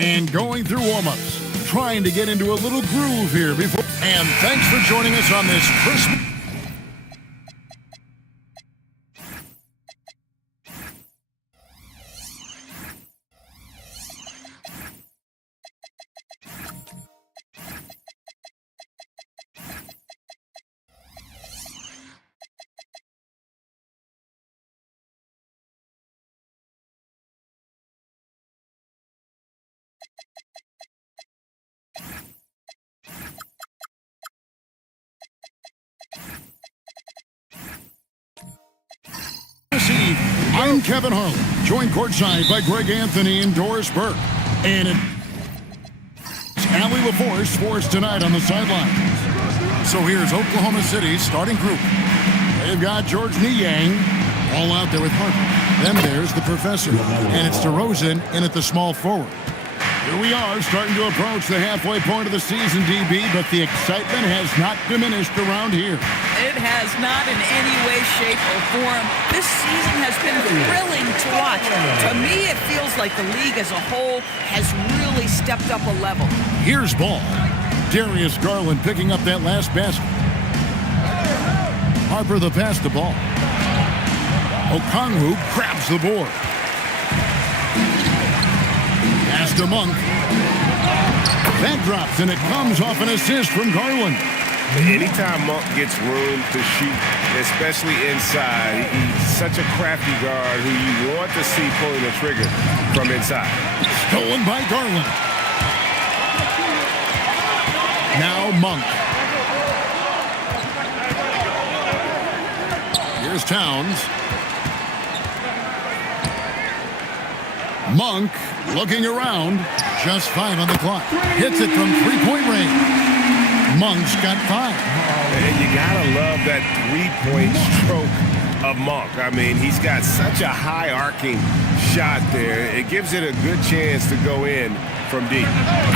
And going through warm-ups, trying to get into a little groove here before. And thanks for joining us on this Christmas. I'm Kevin Harlan, joined courtside by Greg Anthony and Doris Burke. And it's Allie LaForce for us tonight on the sideline. So here's Oklahoma City's starting group. They've got George Niang all out there with Harper. Then there's the professor, and it's DeRozan in at the small forward. Here we are, starting to approach the halfway point of the season, DB, but the excitement has not diminished around here. It has not in any way, shape, or form. This season has been thrilling to watch. To me, it feels like the league as a whole has really stepped up a level. Here's ball. Darius Garland picking up that last basket. Harper the pass to ball. Okongwu grabs the board. Pass to Monk. That drops, and it comes off an assist from Garland. Anytime Monk gets room to shoot, especially inside, he's such a crafty guard who you want to see pulling the trigger from inside. Stolen by Garland. Now Monk. Here's Towns. Monk looking around. Just 5 on the clock. Hits it from three-point range. Monk's got 5. And you gotta love that three-point stroke of Monk. I mean, he's got such a high arcing shot there. It gives it a good chance to go in from deep.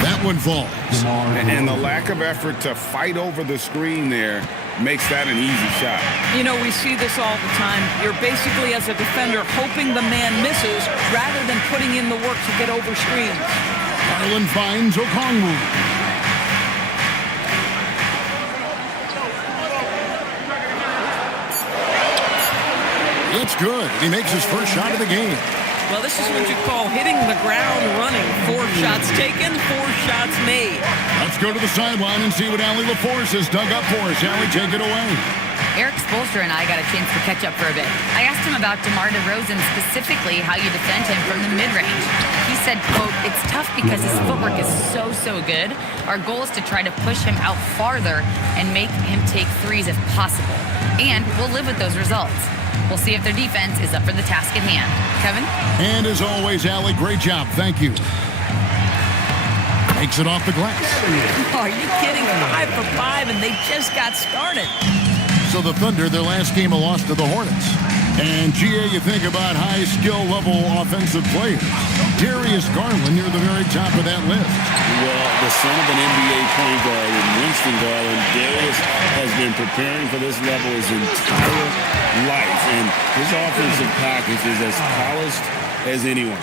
That one falls. And the lack of effort to fight over the screen there makes that an easy shot. You know, we see this all the time. You're basically, as a defender, hoping the man misses rather than putting in the work to get over screens. Garland finds Okongwu. It's good. He makes his first shot of the game. Well, this is what you call hitting the ground running. 4 shots taken, 4 shots made. Let's go to the sideline and see what Allie LaForce has dug up for us. Allie, take it away. Eric Spoelstra and I got a chance to catch up for a bit. I asked him about DeMar DeRozan, specifically how you defend him from the mid-range. He said, quote, "It's tough because his footwork is so good. Our goal is to try to push him out farther and make him take threes if possible. And we'll live with those results. We'll see if their defense is up for the task at hand." Kevin? And as always, Allie, great job. Thank you. Takes it off the glass. Oh, are you kidding? 5 for 5, and they just got started. So the Thunder, their last game, a loss to the Hornets. And, GA, you think about high skill level offensive players. Darius Garland near the very top of that list. Well, the son of an NBA point guard in Winston Garland, Darius has been preparing for this level his entire life. And his offensive package is as polished as anyone.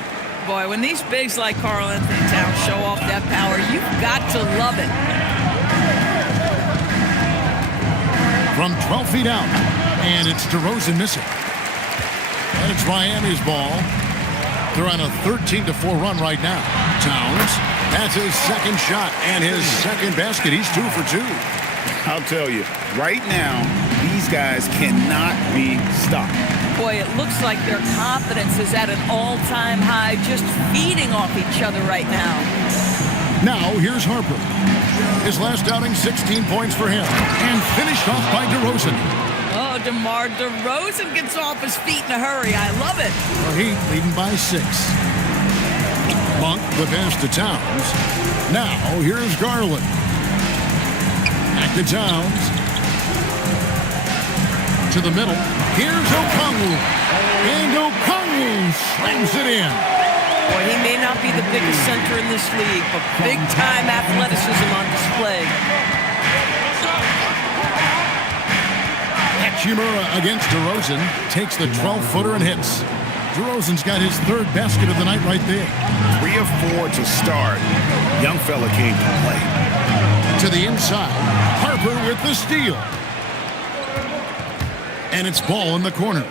Boy, when these bigs like Karl Anthony Towns show off that power, you've got to love it. From 12 feet out, and it's DeRozan missing. And it's Miami's ball. They're on a 13-4 run right now. Towns, that's his second shot and his second basket. He's 2 for 2. I'll tell you, right now, these guys cannot be stopped. Boy, it looks like their confidence is at an all-time high, just feeding off each other right now. Now, here's Harper. His last outing, 16 points for him. And finished off by DeRozan. Oh, DeMar DeRozan gets off his feet in a hurry. I love it. The Heat leading by 6. Monk, the pass to Towns. Now, here's Garland. Back to Towns. To the middle. Here's Okongwu. And Okongwu slams it in. Boy, he may not be the biggest center in this league, but big-time athleticism on display. Hachimura against DeRozan. Takes the 12-footer and hits. DeRozan's got his third basket of the night right there. 3 of 4 to start. Young fella came to play. To the inside. Harper with the steal. And it's Ball in the corner.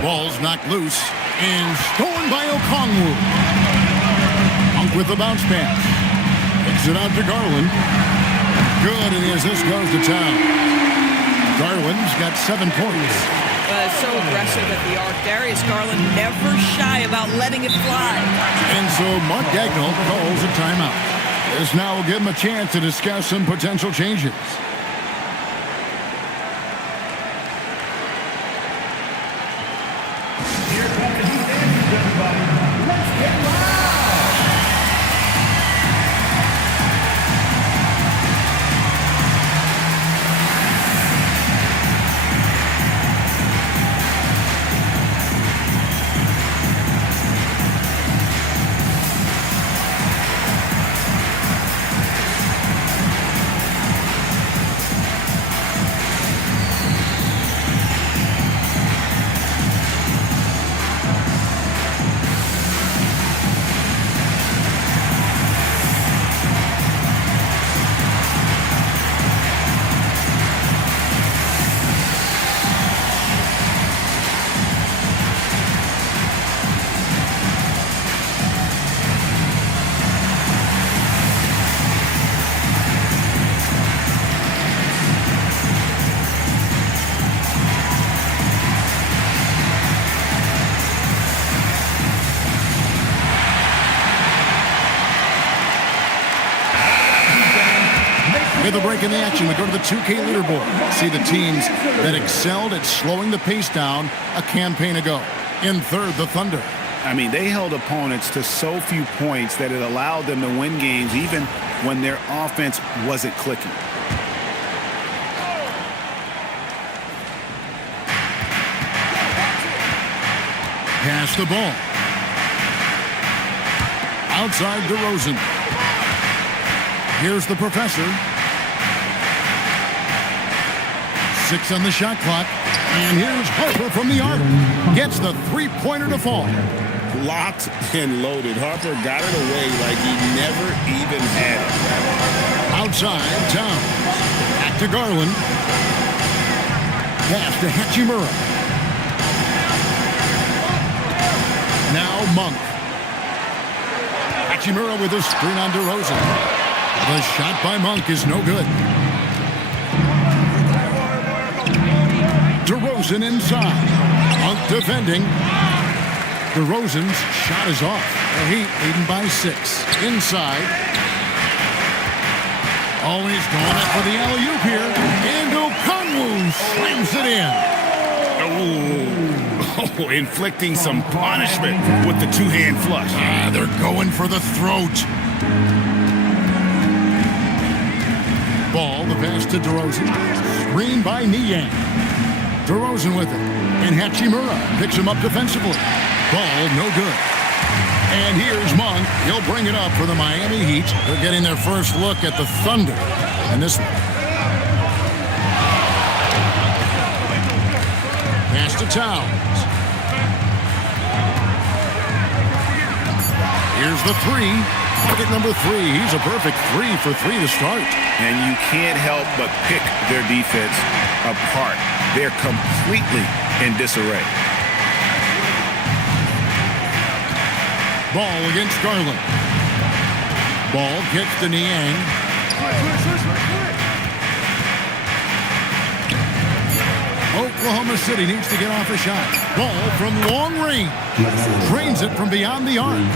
Ball's knocked loose and stolen by Okongwu. Monk with the bounce pass. Kicks it out to Garland. Good, and the assist goes to town. Garland's got 7 points. So aggressive at the arc. Darius Garland never shy about letting it fly. And so Mark Dagnall calls a timeout. This now will give him a chance to discuss some potential changes. With a break in the action, we go to the 2K leaderboard. See the teams that excelled at slowing the pace down a campaign ago. In third, the Thunder. I mean, they held opponents to so few points that it allowed them to win games even when their offense wasn't clicking. Pass the ball. Outside DeRozan. Here's the professor. 6 on the shot clock. And here's Harper from the arc. Gets the three-pointer to fall. Locked and loaded. Harper got it away like he never even had it. Outside, Towns. Back to Garland. Pass to Hachimura. Now Monk. Hachimura with a screen on DeRozan. The shot by Monk is no good. DeRozan inside. Monk defending. DeRozan's shot is off. The Heat leading by 6. Inside. Always going up for the alley-oop here. And Okongwu slams it in. Oh, inflicting some punishment with the two-hand flush. They're going for the throat. Ball, the pass to DeRozan. Screen by Niang. DeRozan with it. And Hachimura picks him up defensively. Ball, no good. And here's Monk. He'll bring it up for the Miami Heat. They're getting their first look at the Thunder in this one. Pass to Towns. Here's the 3. Target number 3. He's a perfect 3 for 3 to start. And you can't help but pick their defense apart. They're completely in disarray. Ball against Garland. Ball gets to Niang. Oklahoma City needs to get off a shot. Ball from long range. Drains it from beyond the arc.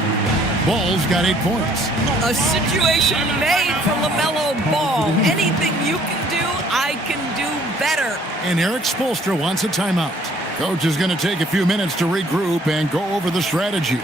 Ball's got 8 points. A situation made for LaMelo Ball. Anything you can do, I can do better. And Eric Spoelstra wants a timeout. Coach is going to take a few minutes to regroup and go over the strategy.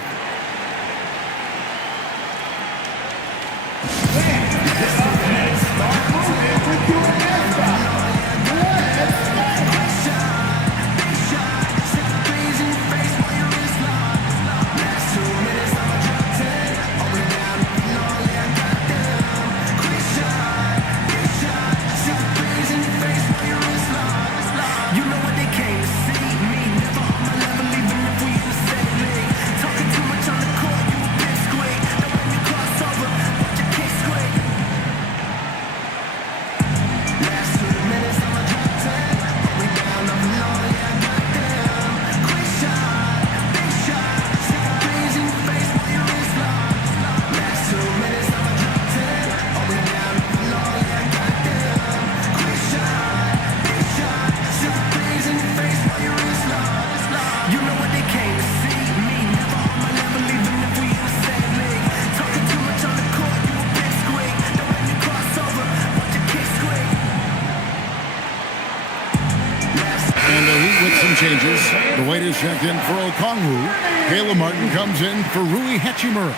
changes. The waiters checked in for Okongwu. Caleb Martin comes in for Rui Hachimura.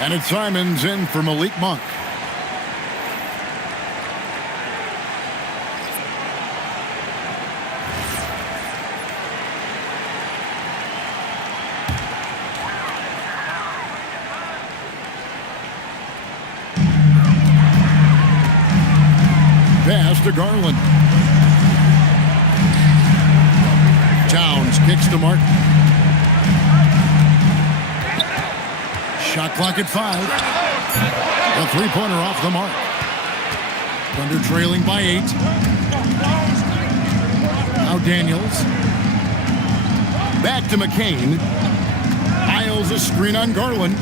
And it's Simons in for Malik Monk. Pass to Garland. Towns kicks to Martin. Shot clock at 5. A three-pointer off the mark. Thunder trailing by 8. Now Daniels. Back to McCain. Isles a screen on Garland.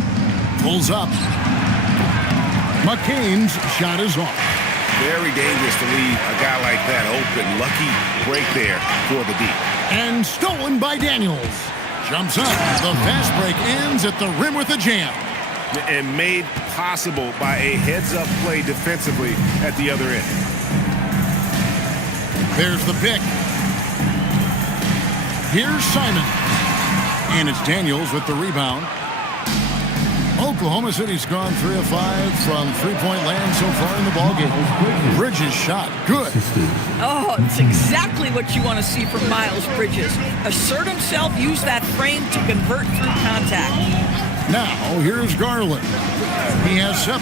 Pulls up. McCain's shot is off. Very dangerous to leave a guy like that open. Lucky break there for the deep. And stolen by Daniels. Jumps up. The fast break ends at the rim with a jam. And made possible by a heads-up play defensively at the other end. There's the pick. Here's Simon. And it's Daniels with the rebound. Oklahoma City's gone 3 of 5 from three-point land so far in the ballgame. Bridges shot. Good. Oh, it's exactly what you want to see from Miles Bridges. Assert himself, use that frame to convert through contact. Now, here's Garland. He has 7.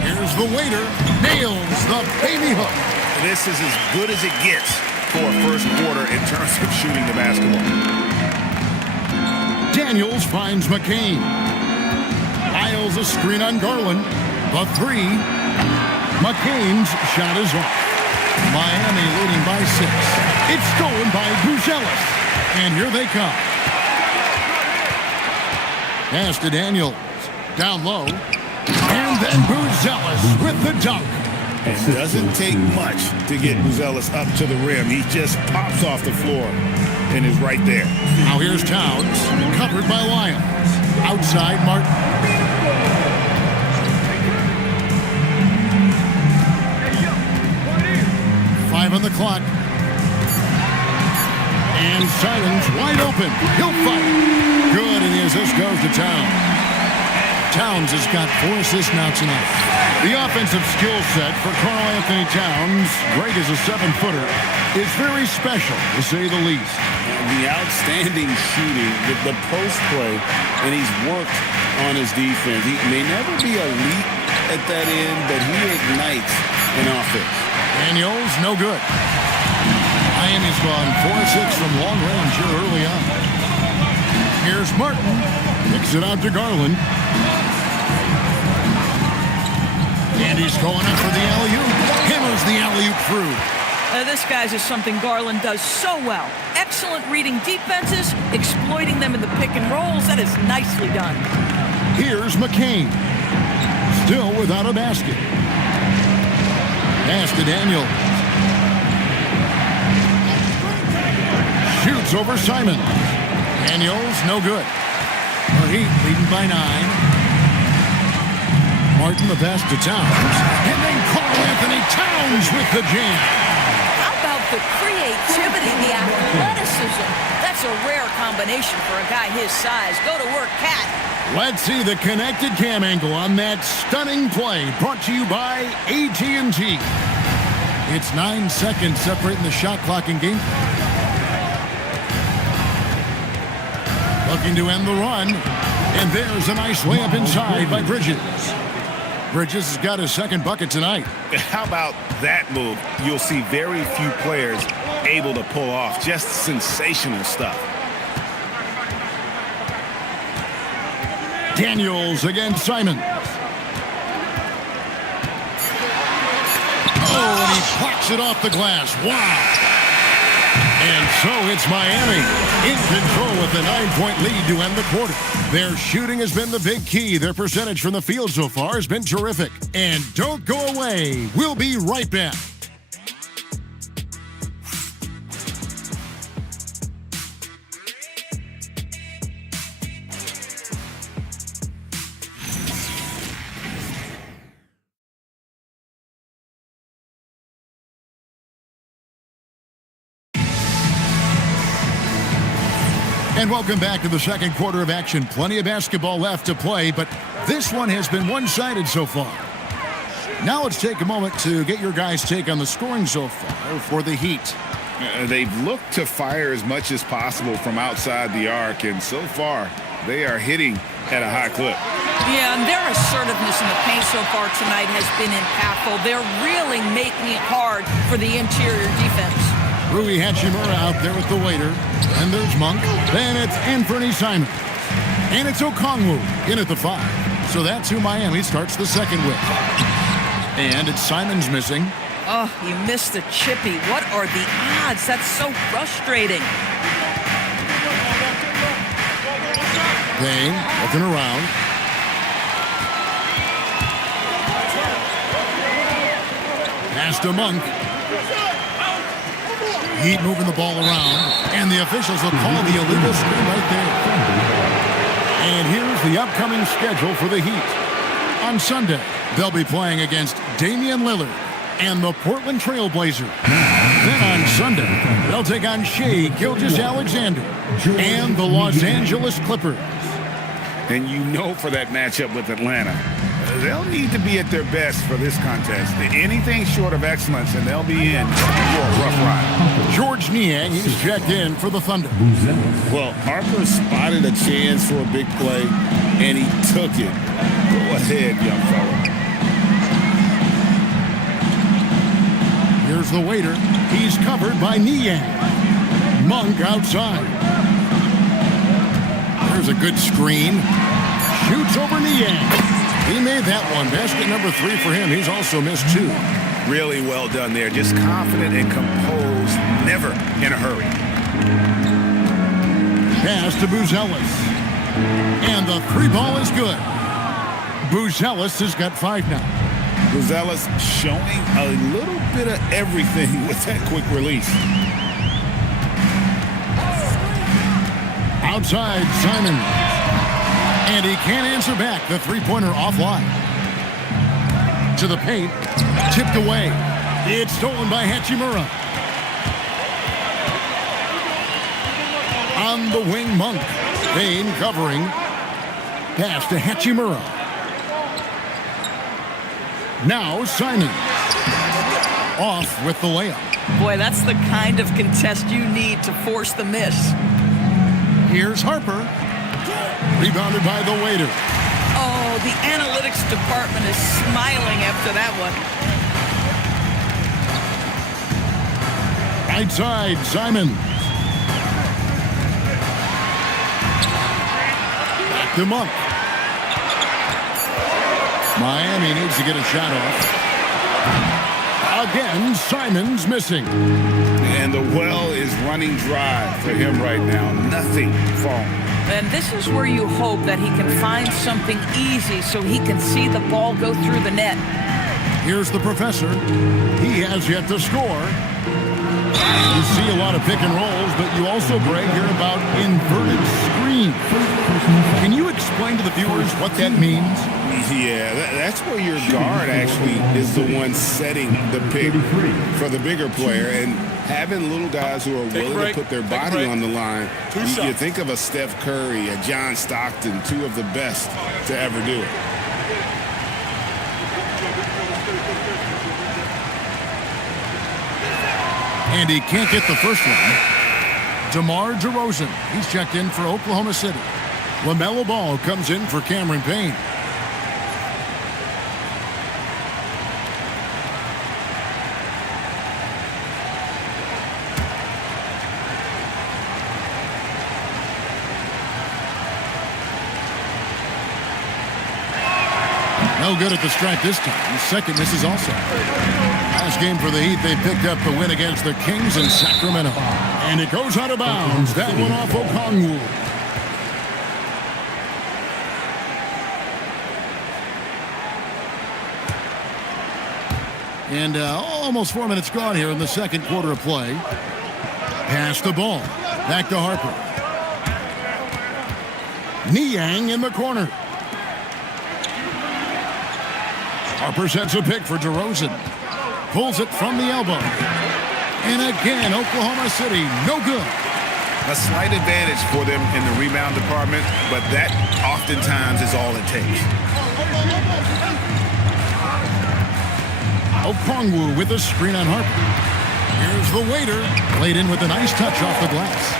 Here's the waiter. Nails the baby hook. This is as good as it gets for a first quarter in terms of shooting the basketball. Daniels finds McCain. Isles a screen on Garland. The 3. McCain's shot is off. Miami leading by 6. It's stolen by Buzelis. And here they come. Pass to Daniels. Down low. And then Buzelis with the dunk. It doesn't take much to get Buzelis up to the rim. He just pops off the floor and is right there. Now here's Towns, covered by Lyons. Outside, Martin. Five on the clock. And Simons wide open. He'll fight. Good, and the assist goes to Towns. Towns has got 4 assists now tonight. The offensive skill set for Karl Anthony Towns, Greg is a 7-footer, is very special, to say the least. The outstanding shooting, the post play, and he's worked on his defense. He may never be elite at that end, but he ignites an offense. Daniels, no good. Miami's gone 4-6 from long range here early on. Here's Martin. Kicks it out to Garland. And he's going up for the alley-oop. Hammers the alley-oop through. This, guys, is something Garland does so well. Excellent reading defenses, exploiting them in the pick and rolls. That is nicely done. Here's McCain. Still without a basket. Pass to Daniel. Shoots over Simon. Daniels, no good. The Heat leading by 9. Martin the pass to Towns. And then Karl Anthony Towns with the jam. How about the creativity, the athleticism? That's a rare combination for a guy his size. Go to work, Cat. Let's see the connected cam angle on that stunning play, brought to you by AT&T. It's 9 seconds separating the shot clock and game. Looking to end the run. And there's a nice layup inside by Bridges. Bridges has got his second bucket tonight. How about that move? You'll see very few players able to pull off. Just sensational stuff. Daniels against Simon. Oh, and he plucks it off the glass. Wow. And so it's Miami in control with a 9-point lead to end the quarter. Their shooting has been the big key. Their percentage from the field so far has been terrific. And don't go away. We'll be right back. And welcome back to the second quarter of action. Plenty of basketball left to play, but this one has been one-sided so far. Now let's take a moment to get your guys' take on the scoring so far for the Heat. They've looked to fire as much as possible from outside the arc, and so far they are hitting at a high clip. Yeah, and their assertiveness in the paint so far tonight has been impactful. They're really making it hard for the interior defense. Rui Hachimura out there with the waiter. And there's Monk. Then it's Anthony Simons. And it's Okongwu in at the 5. So that's who Miami starts the second with. And it's Simons missing. Oh, he missed the chippy. What are the odds? That's so frustrating. Payne looking around. Pass to Monk. Heat moving the ball around, and the officials will call the illegal screen right there. And here's the upcoming schedule for the Heat. On Sunday, they'll be playing against Damian Lillard and the Portland Trail Blazers. Then on Sunday, they'll take on Shai Gilgeous-Alexander and the Los Angeles Clippers. And you know for that matchup with Atlanta, they'll need to be at their best for this contest. Anything short of excellence, and they'll be in for a rough ride. George Niang, he's checked in for the Thunder. Well, Harper spotted a chance for a big play, and he took it. Go ahead, young fella. Here's the waiter. He's covered by Niang. Monk outside. There's a good screen. Shoots over Niang. He made that one. Basket number 3 for him. He's also missed 2. Really well done there. Just confident and composed. Never in a hurry. Pass to Buzelis. And the 3 ball is good. Buzelis has got 5 now. Buzelis showing a little bit of everything with that quick release. Outside, Simon. And he can't answer back. The three-pointer offline. To the paint. Tipped away. It's stolen by Hachimura. On the wing, Monk. Payne covering. Pass to Hachimura. Now Simon. Off with the layup. Boy, that's the kind of contest you need to force the miss. Here's Harper. Rebounded by the waiter. Oh, the analytics department is smiling after that one. Right side, Simon. Back to Monk. Miami needs to get a shot off. Again, Simon's missing. And the well is running dry for him right now. Nothing falling. And this is where you hope that he can find something easy so he can see the ball go through the net. Here's the professor. He has yet to score. You see a lot of pick and rolls, but you also, Greg, hear about inverted screen. Can you explain to the viewers what that means? Yeah, that's where your guard actually is the one setting the pick for the bigger player, and having little guys who are willing to put their body on the line. You think of a Steph Curry, a John Stockton, 2 of the best to ever do it. And he can't get the first one. DeMar DeRozan, he's checked in for Oklahoma City. LaMelo Ball comes in for Cameron Payne. No good at the stripe this time. The second misses also. Last game for the Heat, they picked up the win against the Kings in Sacramento. And it goes out of bounds. That one off Okongwu. And almost 4 minutes gone here in the second quarter of play. Pass the ball. Back to Harper. Niang in the corner. Harper sets a pick for DeRozan. Pulls it from the elbow. And again, Oklahoma City, no good. A slight advantage for them in the rebound department, but that oftentimes is all it takes. Okongwu with a screen on Harper. Here's the Waiter. Played in with a nice touch off the glass.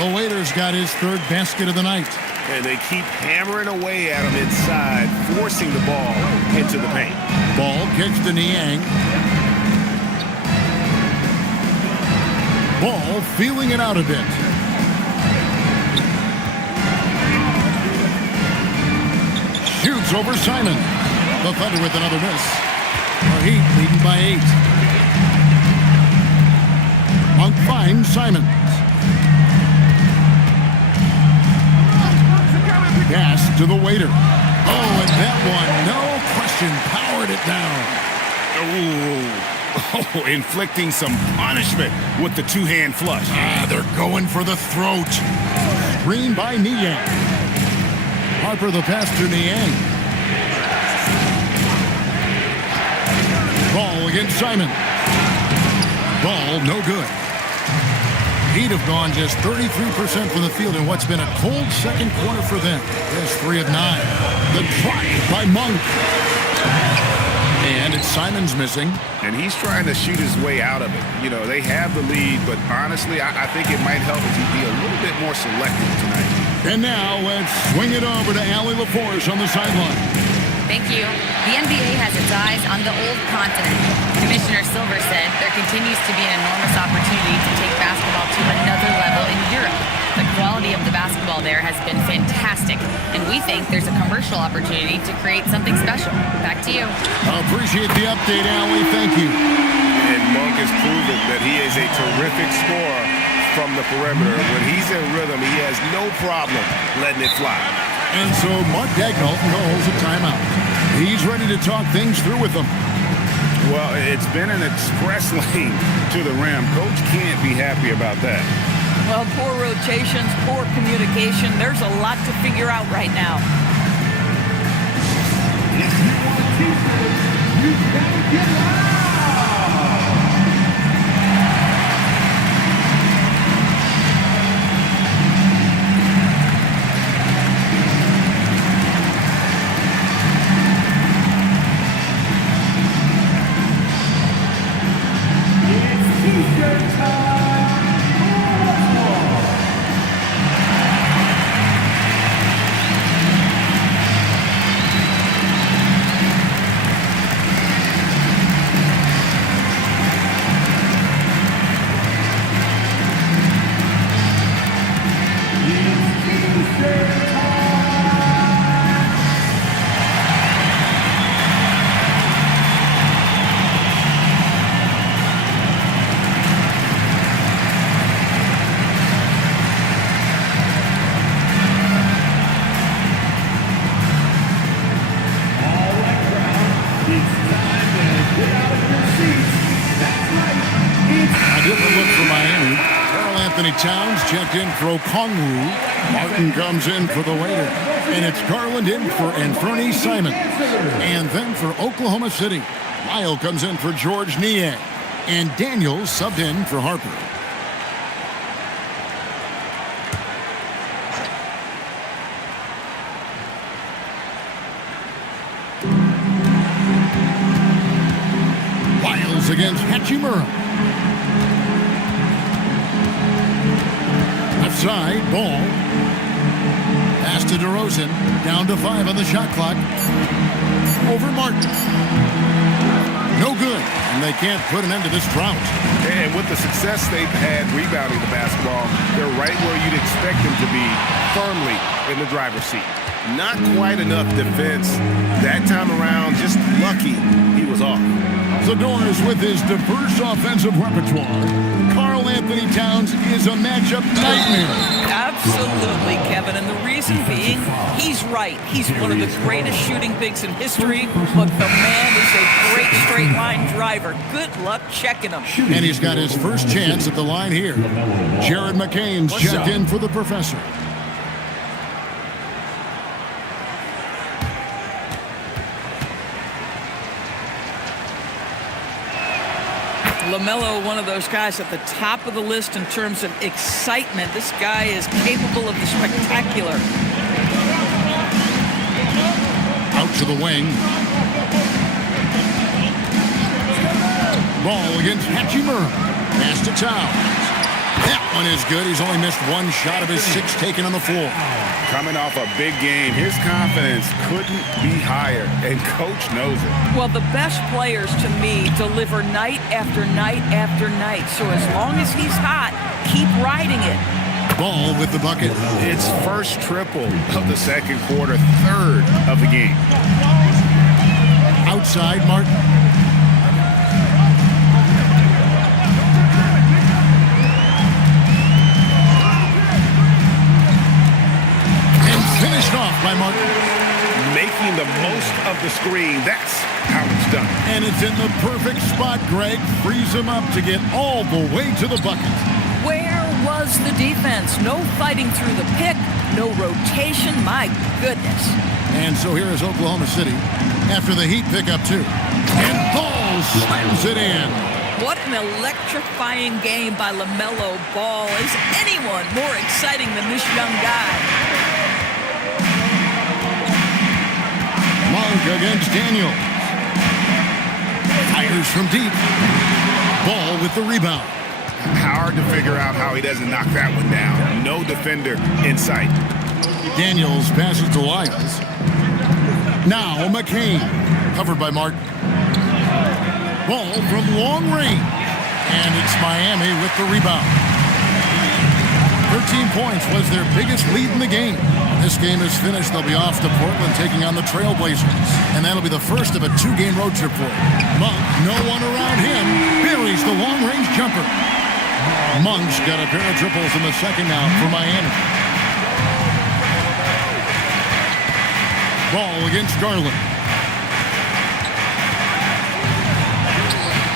The Waiter's got his third basket of the night. And they keep hammering away at him inside, forcing the ball into the paint. Ball kicked to Niang. Ball feeling it out a bit. Shoots over Simon. The Thunder with another miss. The Heat leading by 8. Monk finds Simons. Pass to the Waiter. Oh, and that one, no question, powered it down. Oh, inflicting some punishment with the two-hand flush. They're going for the throat. Screen by Niang. Harper the pass to Niang. Ball against Simon. Ball no good. Heat have gone just 33% from the field in what's been a cold second quarter for them. There's 3 of 9. The drive by Monk. And it's Simons missing. And he's trying to shoot his way out of it. You know, they have the lead, but honestly, I think it might help if he be a little bit more selective tonight. And now let's swing it over to Allie LaForce on the sideline. Thank you. The NBA has its eyes on the old continent. Commissioner Silver said there continues to be an enormous opportunity to take basketball to another level in Europe. The quality of the basketball there has been fantastic, and we think there's a commercial opportunity to create something special. Back to you. I appreciate the update, Allie. Thank you. And Monk has proven that he is a terrific scorer from the perimeter. When he's in rhythm, he has no problem letting it fly. And so Mark Dagnall calls a timeout. He's ready to talk things through with them. Well, it's been an express lane to the rim. Coach can't be happy about that. Well, poor rotations, poor communication. There's a lot to figure out right now. If you want to keep it, you gotta get loud. Towns checked in for Okongwu. Martin comes in for the Waiter. And it's Garland in for Anthony Simons. And then for Oklahoma City, Lyle comes in for George Niang. And Daniels subbed in for Harper. Lyles against Hachimura. Side ball. Pass to DeRozan. Down to 5 on the shot clock. Over Martin. No good. And they can't put an end to this drought. And with the success they've had rebounding the basketball, they're right where you'd expect them to be, firmly in the driver's seat. Not quite enough defense that time around. Just lucky he was off. Zador's with his diverse offensive repertoire. Karl Anthony Towns is a matchup nightmare. Absolutely, Kevin. And the reason being, he's right. He's one of the greatest shooting bigs in history, but the man is a great straight-line driver. Good luck checking him. And he's got his first chance at the line here. Jared McCain's checked in for the professor. LaMelo, one of those guys at the top of the list in terms of excitement. This guy is capable of the spectacular. Out to the wing. Ball against Hachimura. Pass to Towns. That one is good. He's only missed one shot of his 6 taken on the floor. Coming off a big game, his confidence couldn't be higher, and coach knows it. Well, the best players to me deliver night after night after night. So as long as he's hot, keep riding it. Ball with the bucket. It's first triple of the second quarter, third of the game. Outside, Martin. Finished off by Martin. Making the most of the screen. That's how it's done. And it's in the perfect spot, Greg. Frees him up to get all the way to the bucket. Where was the defense? No fighting through the pick, no rotation. My goodness. And so here is Oklahoma City after the Heat pick up 2. And Ball slams it in. What an electrifying game by LaMelo Ball. Is anyone more exciting than this young guy? Monk against Daniels. Fires from deep. Ball with the rebound. Hard to figure out how he doesn't knock that one down. No defender in sight. Daniels passes to Lyles. Now McCain. Covered by Martin. Ball from long range. And it's Miami with the rebound. 13 points was their biggest lead in the game. This game is finished. They'll be off to Portland taking on the Trailblazers. And that'll be the first of a 2-game road trip for him. Monk, no one around him, buries the long-range jumper. Monk's got a pair of triples in the second now for Miami. Ball against Garland.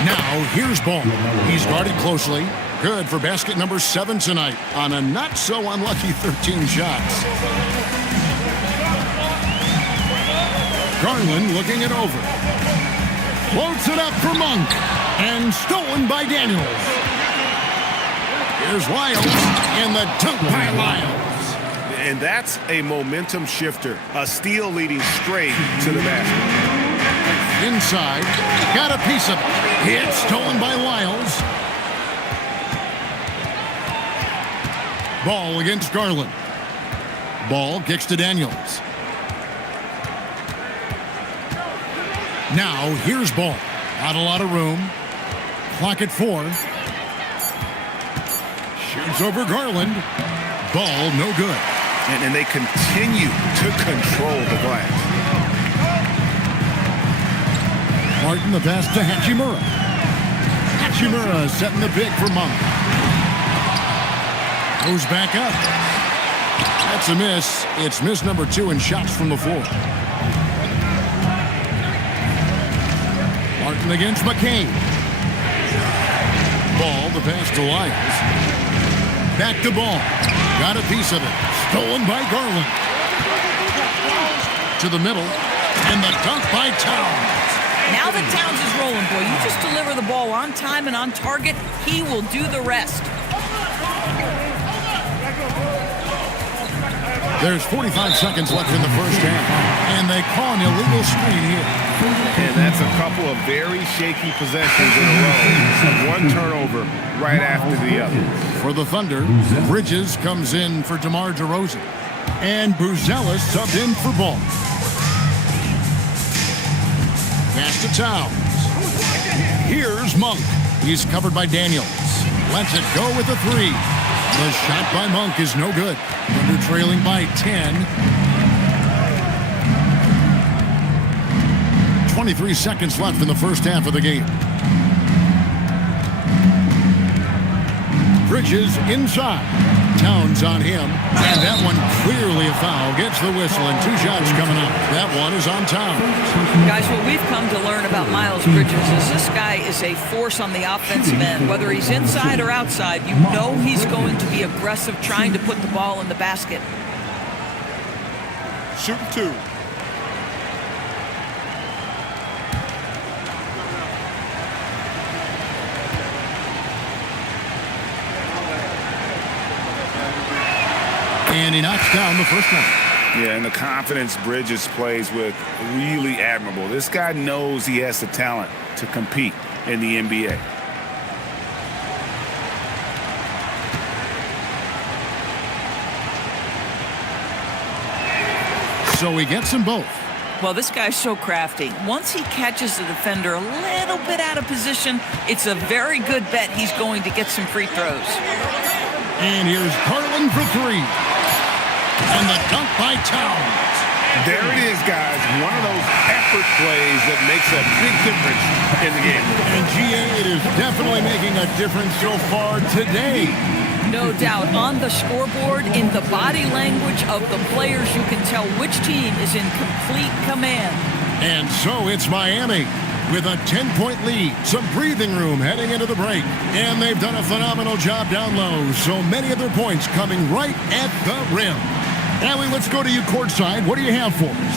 Now here's Ball. He's guarded closely. Good for basket number 7 tonight on a not-so-unlucky 13 shots. Garland looking it over. Floats it up for Monk. And stolen by Daniels. Here's Lyles. And the dunk by Lyles. And that's a momentum shifter. A steal leading straight to the basket. Inside. Got a piece of it. It's stolen by Lyles. Ball against Garland. Ball kicks to Daniels. Now here's Ball. Not a lot of room. Clock at 4. Shoots over Garland. Ball no good. And they continue to control the glass. Martin the pass to Hachimura. Hachimura setting the pick for Monk. Goes back up. That's a miss. It's miss number 2 in shots from the floor. Martin against McCain. Ball, the pass to Lyles. Back to Ball. Got a piece of it. Stolen by Garland. To the middle. And the dunk by Towns. Now that Towns is rolling, boy, you just deliver the ball on time and on target, he will do the rest. There's 45 seconds left in the first half, and they call an illegal screen here. And that's a couple of very shaky possessions in a row. One turnover right after the other. For the Thunder, Bridges comes in for DeMar DeRozan, and Buzelis subbed in for Ball. Pass to Towns. Here's Monk. He's covered by Daniels. Lets it go with the 3. The shot by Monk is no good. Thunder trailing by 10. 23 seconds left in the first half of the game. Bridges inside. Towns on him. And that one clearly a foul. Gets the whistle and 2 shots coming up. That one is on Towns. Guys, what we've come to learn about Miles Bridges is this guy is a force on the offensive end. Whether he's inside or outside, you know he's going to be aggressive trying to put the ball in the basket. Shooting 2. he knocks down the first one. Yeah, and the confidence Bridges plays with, really admirable. This guy knows he has the talent to compete in the NBA. So he gets them both. Well, this guy's so crafty. Once he catches the defender a little bit out of position, it's a very good bet he's going to get some free throws. And here's Garland for three. And the dunk by Towns. There it is, guys. One of those effort plays that makes a big difference in the game. And GA, it is definitely making a difference so far today. No doubt. On the scoreboard, in the body language of the players, you can tell which team is in complete command. And so it's Miami with a 10-point lead. Some breathing room heading into the break. And they've done a phenomenal job down low. So many of their points coming right at the rim. Allie, let's go to you courtside. What do you have for us?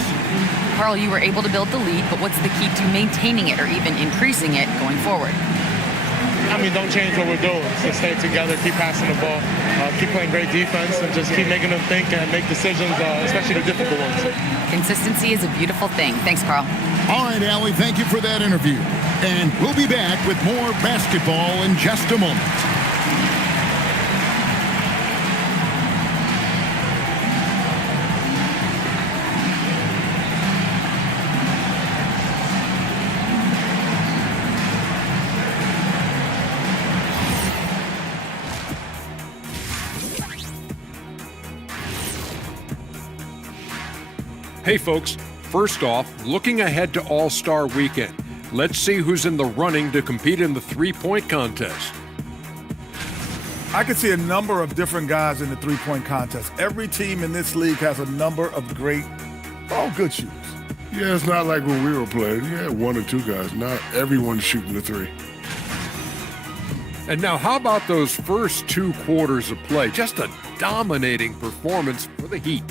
Carl, you were able to build the lead, but what's the key to maintaining it or even increasing it going forward? I mean, don't change what we're doing. Just stay together, keep passing the ball, keep playing great defense, and just keep making them think and make decisions, especially the difficult ones. Consistency is a beautiful thing. Thanks, Carl. All right, Allie, thank you for that interview. And we'll be back with more basketball in just a moment. Hey folks, first off, looking ahead to All-Star Weekend, let's see who's in the running to compete in the three-point contest. I can see a number of different guys in the three-point contest. Every team in this league has a number of great, good shooters. Yeah, it's not like when we were playing. You had one or two guys. Not everyone's shooting the three. And now how about those first 2 quarters of play? Just a dominating performance for the Heat.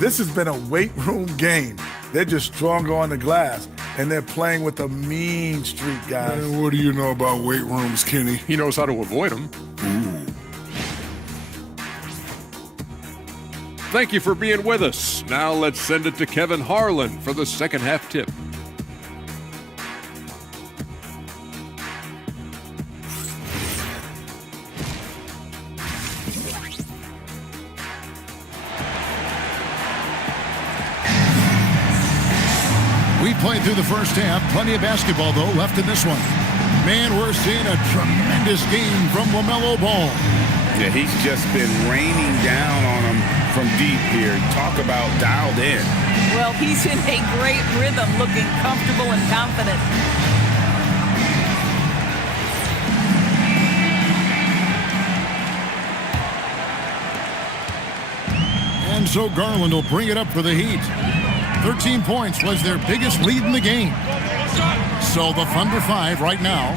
This has been a weight room game. They're just stronger on the glass, and they're playing with a mean streak, guys. Man, what do you know about weight rooms, Kenny? He knows how to avoid them. Ooh. Thank you for being with us. Now let's send it to Kevin Harlan for the second half tip. We played through the first half. Plenty of basketball, though, left in this one. Man, we're seeing a tremendous game from LaMelo Ball. Yeah, he's just been raining down on them from deep here. Talk about dialed in. Well, he's in a great rhythm, looking comfortable and confident. And so Garland will bring it up for the Heat. 13 points was their biggest lead in the game. So the Thunder 5 right now.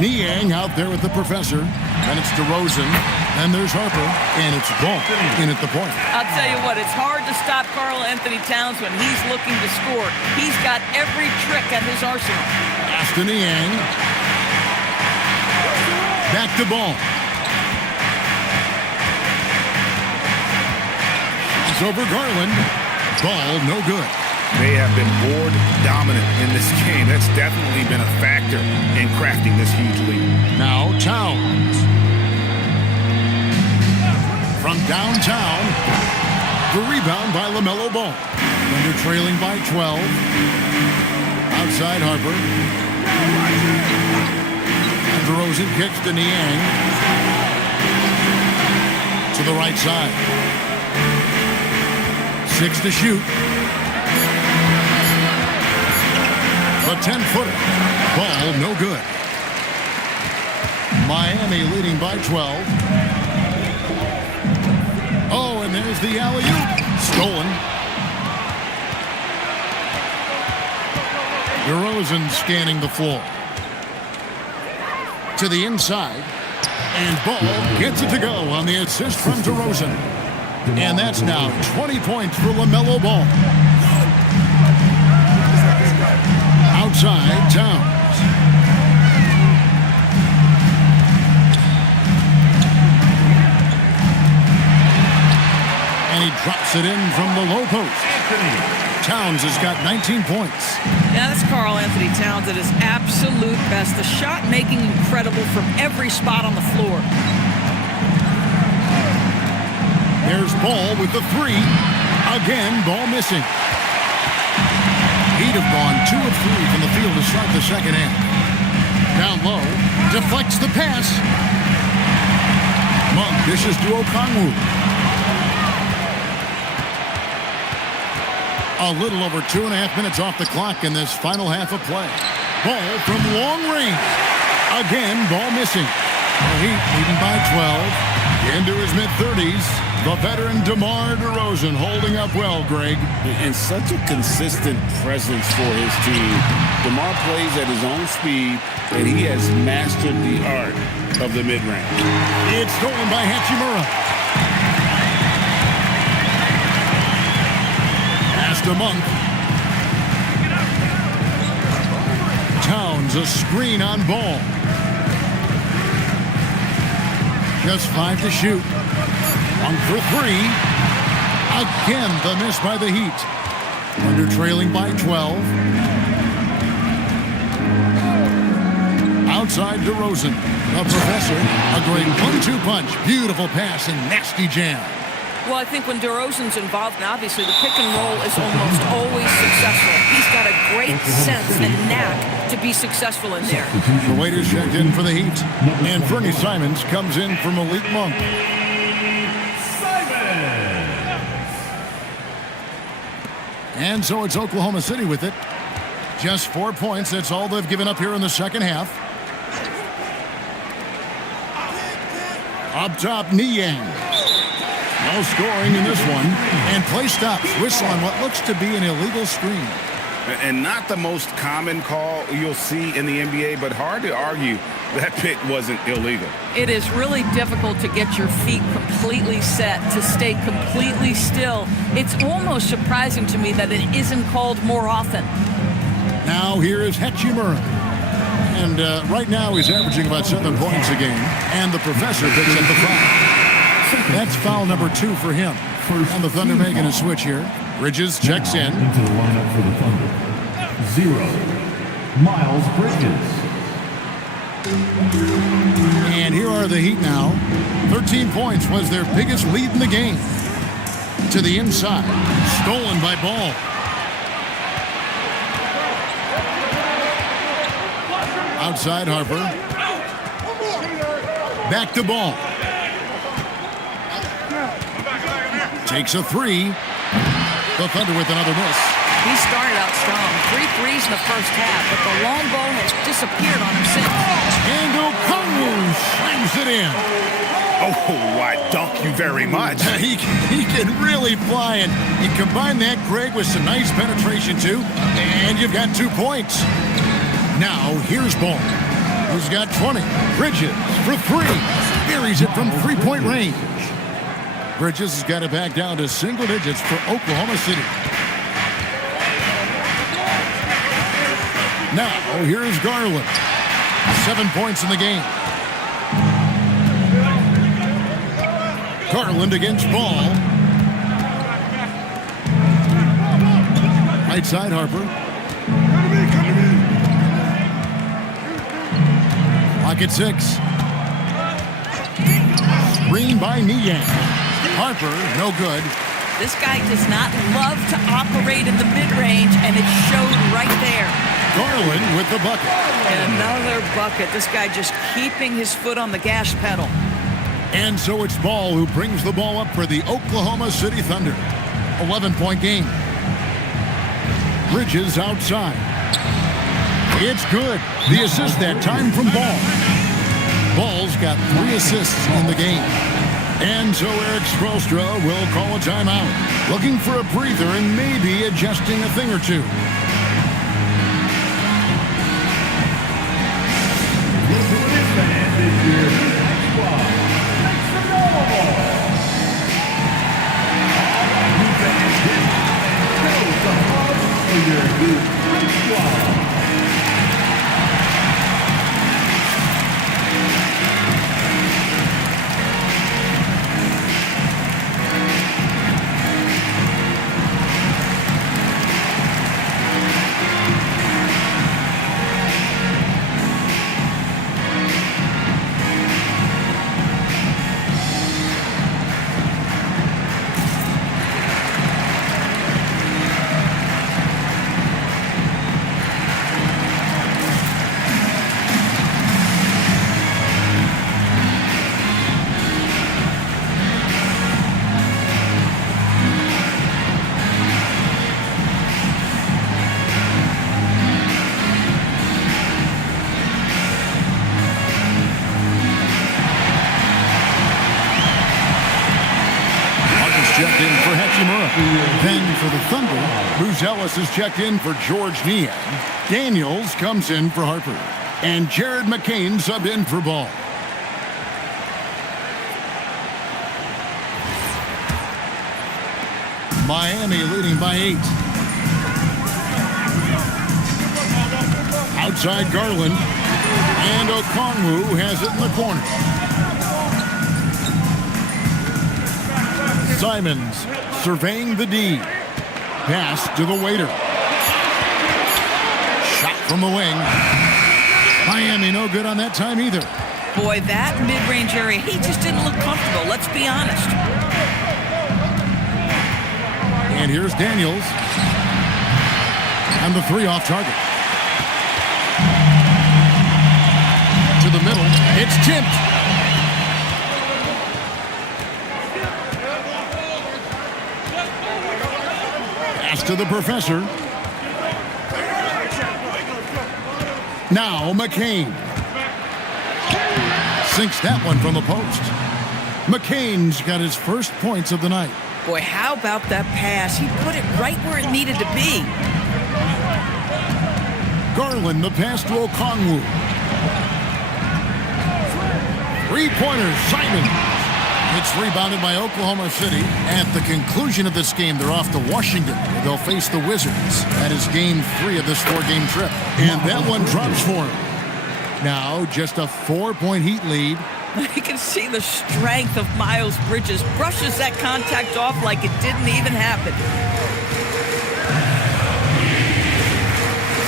Niang out there with the professor. Then it's DeRozan. Then there's Harper. And it's Ball in at the point. I'll tell you what, it's hard to stop Karl Anthony Towns when he's looking to score. He's got every trick at his arsenal. Pass to Niang. Back to Ball. It's over Garland. Ball, no good. They have been board dominant in this game. That's definitely been a factor in crafting this huge lead. Now Towns. From downtown, the rebound by LaMelo Ball. Thunder trailing by 12. Outside Harper. And DeRozan kicks to Niang. To the right side. 6 to shoot. The 10-footer. Ball no good. Miami leading by 12. Oh, and there's the alley-oop. Stolen. DeRozan scanning the floor. To the inside. And Ball gets it to go on the assist from DeRozan. And that's now 20 points for LaMelo Ball. Outside, Towns. he drops it in from the low post. Towns has got 19 points. Yeah, that's Karl Anthony Towns at his absolute best. The shot making incredible from every spot on the floor. There's Ball with the three. Again, Ball missing. He'd have gone 2 of 3 from the field to start the second half. Down low, deflects the pass. Monk dishes to Okongwu. A little over 2.5 minutes off the clock in this final half of play. Ball from long range. Again, Ball missing. The Heat leading by 12. Into his mid-30s, the veteran DeMar DeRozan holding up well, Greg. And such a consistent presence for his team. DeMar plays at his own speed, and he has mastered the art of the mid-range. It's stolen by Hachimura. Pass to Monk. Towns a screen on Ball. Just 5 to shoot. Monk for 3. Again, the miss by the Heat. Under trailing by 12. Outside DeRozan. The professor, a great 1-2 punch. Beautiful pass and nasty jam. Well, I think when DeRozan's involved, and obviously the pick and roll is almost always successful. He's got a great sense and knack to be successful in there. The waiters checked in for the Heat. And Fernie Simons comes in for Malik Monk. And so it's Oklahoma City with it. Just 4 points. That's all they've given up here in the second half. Up top, Niang. No scoring in this one. And play stops. Whistle on what looks to be an illegal screen. And not the most common call you'll see in the NBA, but hard to argue that pick wasn't illegal. It is really difficult to get your feet completely set, to stay completely still. It's almost surprising to me that it isn't called more often. Now here is Hachimura. And right now he's averaging about 7 points a game. And the professor picks up the foul. That's foul number 2 for him. And the Thunder making a switch here. Bridges checks in. Into the lineup for the Thunder. 0. Miles Bridges. And here are the Heat now. 13 points was their biggest lead in the game. To the inside. Stolen by Ball. Outside Harper. Back to Ball. Takes a 3. The Thunder with another miss. He started out strong. 3 threes in the first half, but the long ball has disappeared on him since. And Okongwu slams it in. Oh, I dunk you very much. He can really fly, and you combine that, Greg, with some nice penetration, too, and you've got 2 points. Now, here's Ball, who's got 20. Bridges for 3. Buries it from 3-point range. Bridges has got it back down to single digits for Oklahoma City. Now, here's Garland. 7 points in the game. Garland against Ball. Right side, Harper. Clock at 6. Screen by Niang. Harper, no good. This guy does not love to operate in the mid-range, and it showed right there. Garland with the bucket. And another bucket. This guy just keeping his foot on the gas pedal. And so it's Ball who brings the ball up for the Oklahoma City Thunder. 11-point game. Bridges outside. It's good. The assist that time from Ball. Ball's got 3 assists in the game. And so Eric Spoelstra will call a timeout. Looking for a breather and maybe adjusting a thing or two. Hachimura. Then for the Thunder, Bruce Ellis is checked in for George Niang. Daniels comes in for Harper. And Jared McCain subbed in for Ball. Miami leading by 8. Outside Garland. And Okongwu has it in the corner. Simons surveying the D. Pass to the waiter. Shot from the wing. Miami no good on that time either. Boy, that mid-range area, he just didn't look comfortable, let's be honest. And here's Daniels. And the 3 off target. To the middle. It's tipped. Pass to the professor. Now McCain. Sinks that one from the post. McCain's got his first points of the night. Boy, how about that pass? He put it right where it needed to be. Garland, the pass to Okongwu. 3-pointer, Simon. It's rebounded by Oklahoma City. At the conclusion of this game, they're off to Washington. They'll face the Wizards. That is game 3 of this 4-game trip. And that one drops for him. Now, just a 4-point Heat lead. You can see the strength of Miles Bridges. Brushes that contact off like it didn't even happen.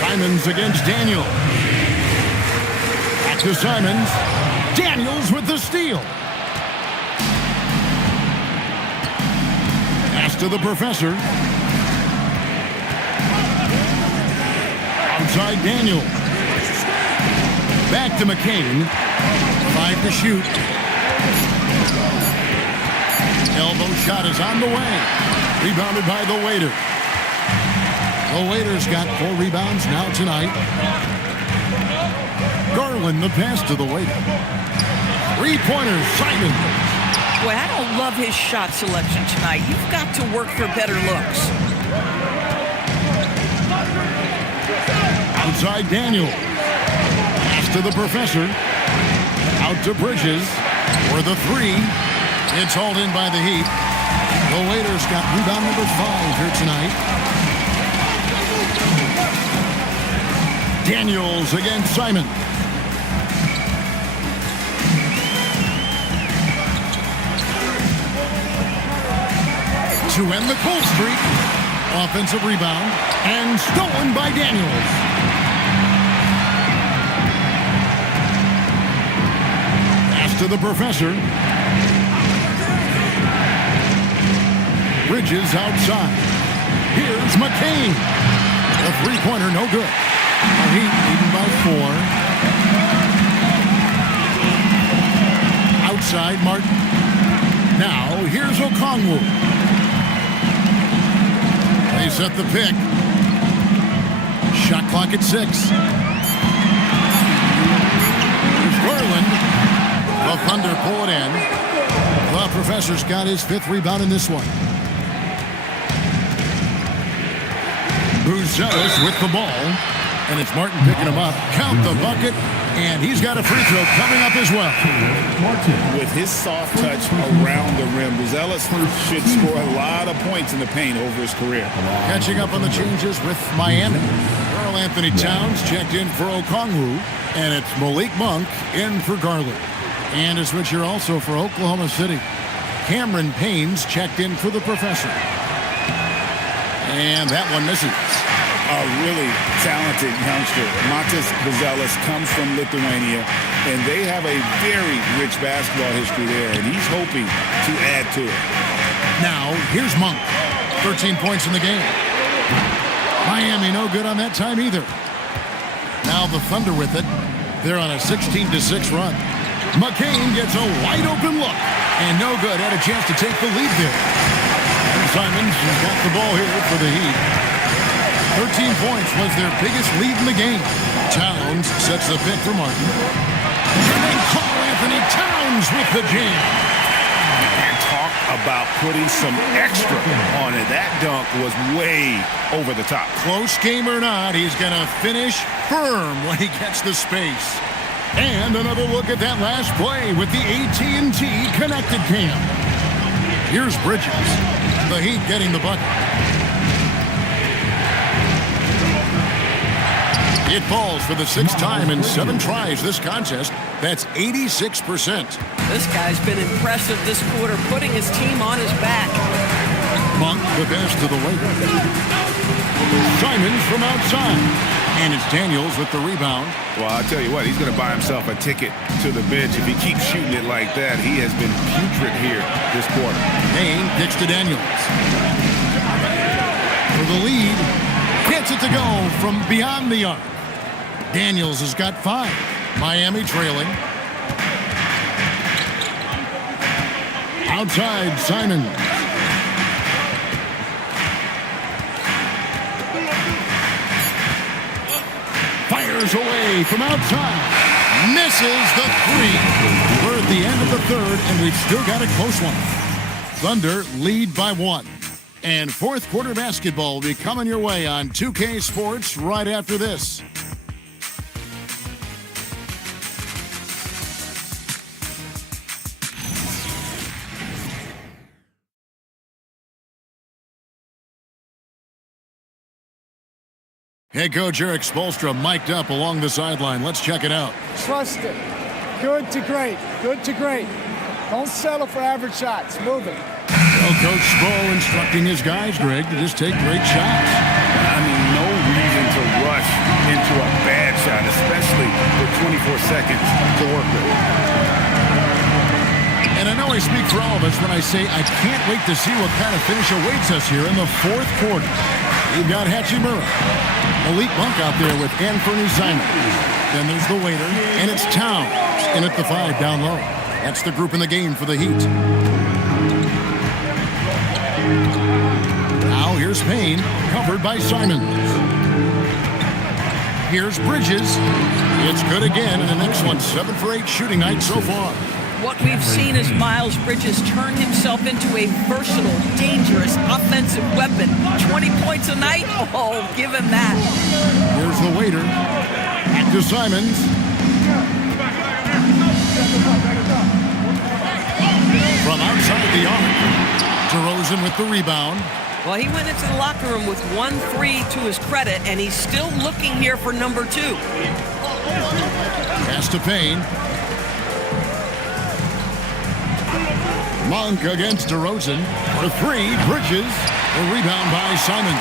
Simons against Daniel. Back to Simons. Daniels with the steal. Pass to the professor. Outside Daniel. Back to McCain. 5 to shoot. Elbow shot is on the way. Rebounded by the waiter. The waiter's got 4 rebounds now tonight. Garland, the pass to the waiter. 3-pointer, Simon. Boy, I don't love his shot selection tonight. You've got to work for better looks. Outside Daniel. Pass to the professor. Out to Bridges for the 3. It's hauled in by the Heat. The waiter's got rebound number 5 here tonight. Daniels against Simon. To end the cold streak. Offensive rebound. And stolen by Daniels. Pass to the professor. Bridges outside. Here's McCain. The 3-pointer no good. The Heat leading by 4. Outside Martin. Now here's Okongwu. They set the pick. Shot clock at 6. Here's Garland. The Thunder pull it in. The professor's got his 5th rebound in this one. Buzelis with the ball. And it's Martin picking him up. Count the bucket. And he's got a free throw coming up as well. With his soft touch around the rim, Buzelis should score a lot of points in the paint over his career. Catching up on the changes with Miami. Karl Anthony Towns checked in for Okongwu. And it's Malik Monk in for Garland. And a switcher also for Oklahoma City. Cameron Payne's checked in for the professor. And that one misses. A really talented youngster. Matas Buzelis comes from Lithuania, and they have a very rich basketball history there, and he's hoping to add to it. Now, here's Monk. 13 points in the game. Miami no good on that time either. Now the Thunder with it. They're on a 16-6 run. McCain gets a wide-open look, and no good. Had a chance to take the lead there. And Simons has got the ball here for the Heat. 13 points was their biggest lead in the game. Towns sets the pick for Martin. And then Karl Anthony Towns with the jam. talk about putting some extra on it. That dunk was way over the top. Close game or not, he's going to finish firm when he gets the space. And another look at that last play with the AT&T connected cam. Here's Bridges. The Heat getting the bucket. It falls for the sixth time in 7 tries this contest. That's 86%. This guy's been impressive this quarter, putting his team on his back. Monk the best to the Lakers. Simons from outside. And it's Daniels with the rebound. Well, I'll tell you what, he's going to buy himself a ticket to the bench. If he keeps shooting it like that, he has been putrid here this quarter. Payne kicks to Daniels. For the lead. Gets it to go from beyond the arc. Daniels has got 5. Miami trailing. Outside, Simons. Fires away from outside. Misses the 3. We're at the end of the third, and we've still got a close one. Thunder lead by 1. And fourth quarter basketball will be coming your way on 2K Sports right after this. Head coach Eric Spoelstra mic'd up along the sideline. Let's check it out. Trust it. Good to great. Good to great. Don't settle for average shots. Move it. Well, Coach Spo instructing his guys, Greg, to just take great shots. I mean, no reason to rush into a bad shot, especially with 24 seconds to work with. And I know I speak for all of us when I say I can't wait to see what kind of finish awaits us here in the fourth quarter. We've got Hachimura. Elite bunk out there with Anthony Simons. Then there's the waiter, and it's Towns in at the 5 down low. That's the group in the game for the Heat. Now here's Payne, covered by Simons. Here's Bridges. It's good again, and the next one 7 for 8 shooting night so far. What we've seen is Miles Bridges turn himself into a versatile, dangerous offensive weapon. 20 points a night? Oh, give him that. Here's the waiter. Back to Simons. From outside the arc. DeRozan with the rebound. Well, he went into the locker room with 1-3 to his credit, and he's still looking here for number 2. Pass to Payne. Monk against DeRozan for 3. Bridges. The rebound by Simon.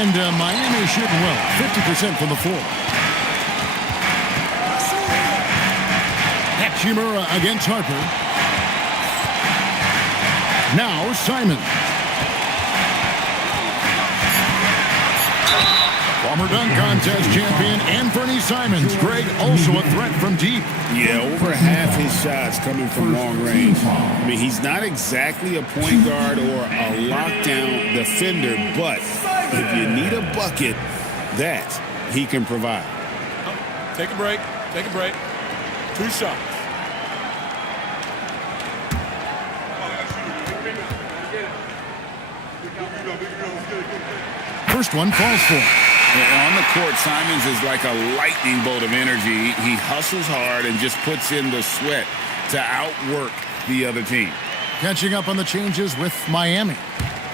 And Miami shooting well. 50% from the floor. Hachimura against Harper. Now Simon. Former dunk contest champion Anthony Simons. Greg, also a threat from deep. Yeah, over half his shots coming from long range. I mean, he's not exactly a point guard or a lockdown defender, but if you need a bucket, that he can provide. Take a break. Take a break. 2 shots. First one falls for him. Yeah, on the court, Simons is like a lightning bolt of energy. He hustles hard and just puts in the sweat to outwork the other team. Catching up on the changes with Miami.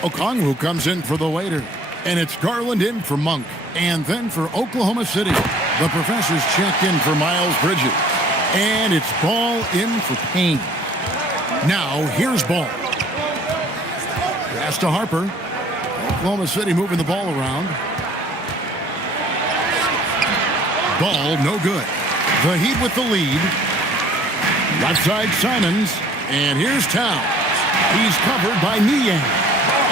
Okongwu comes in for the waiter. And it's Garland in for Monk. And then for Oklahoma City, the professors checked in for Miles Bridges. And it's Ball in for Payne. Now, here's Ball. Pass to Harper. Oklahoma City moving the ball around. Ball, no good. The Heat with the lead. Left side, Simons. And here's Towns. He's covered by Niang.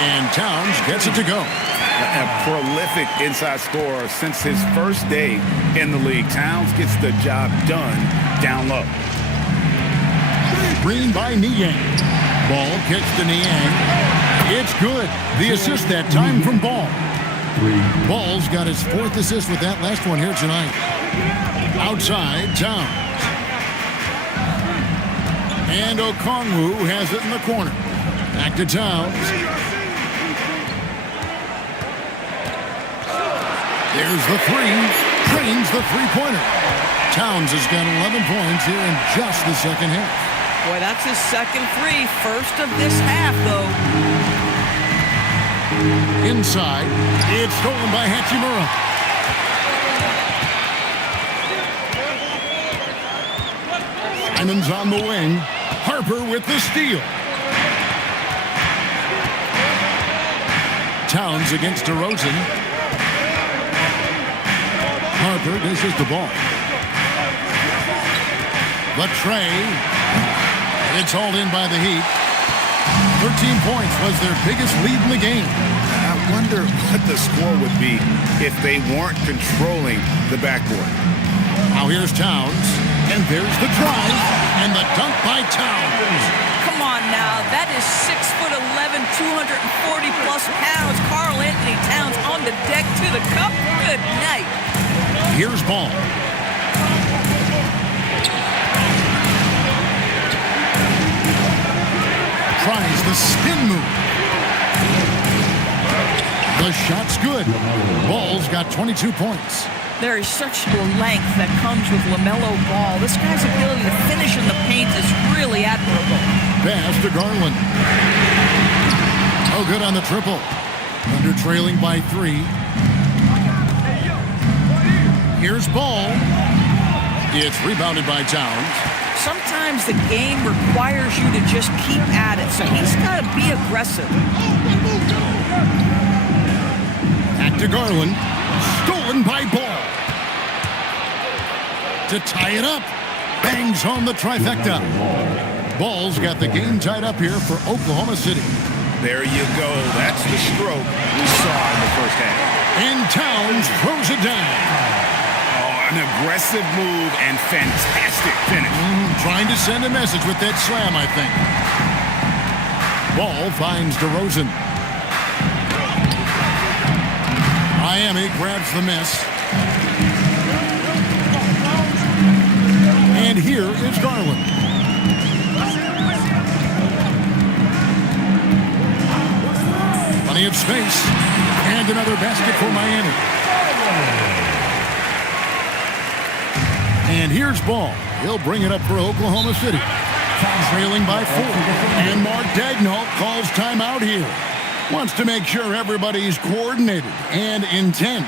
And Towns gets it to go. A prolific inside scorer since his first day in the league. Towns gets the job done down low. Screen by Niang. Ball kicks to Niang. It's good. The assist that time from Ball. Ball's got his 4th assist with that last one here tonight. Outside, Towns. And Okongwu has it in the corner. Back to Towns. There's the three. Drains the three-pointer. Towns has got 11 points here in just the second half. Boy, that's his second three. First of this half, though. Inside. It's stolen by Hachimura. Simon's on the wing. Harper with the steal. Towns against DeRozan. Harper dishes the ball. The tray. It's hauled in by the Heat. 13 points was their biggest lead in the game. I wonder what the score would be if they weren't controlling the backboard. Now here's Towns. And there's the drive. And the dunk by Towns. Come on now. That is 6'11", 240-plus pounds. Karl Anthony Towns on the deck to the cup. Good night. Here's Ball. Tries the spin move. The shot's good. Ball's got 22 points. There is such length that comes with LaMelo Ball. This guy's ability to finish in the paint is really admirable. Pass to Garland. Oh, good on the triple. Under trailing by 3. Here's Ball. It's rebounded by Towns. Sometimes the game requires you to just keep at it, so he's got to be aggressive. Back to Garland. Stolen by Ball. To tie it up. Bangs home the trifecta. Ball's got the game tied up here for Oklahoma City. There you go. That's the stroke we saw in the first half. And Towns throws it down. Oh, an aggressive move and fantastic finish. Trying to send a message with that slam, I think. Ball finds DeRozan. Miami grabs the miss. And here is Garland. Plenty of space. And another basket for Miami. And here's Ball. He'll bring it up for Oklahoma City. Trailing by 4. And Mark Daigneault calls timeout here. Wants to make sure everybody's coordinated and intent.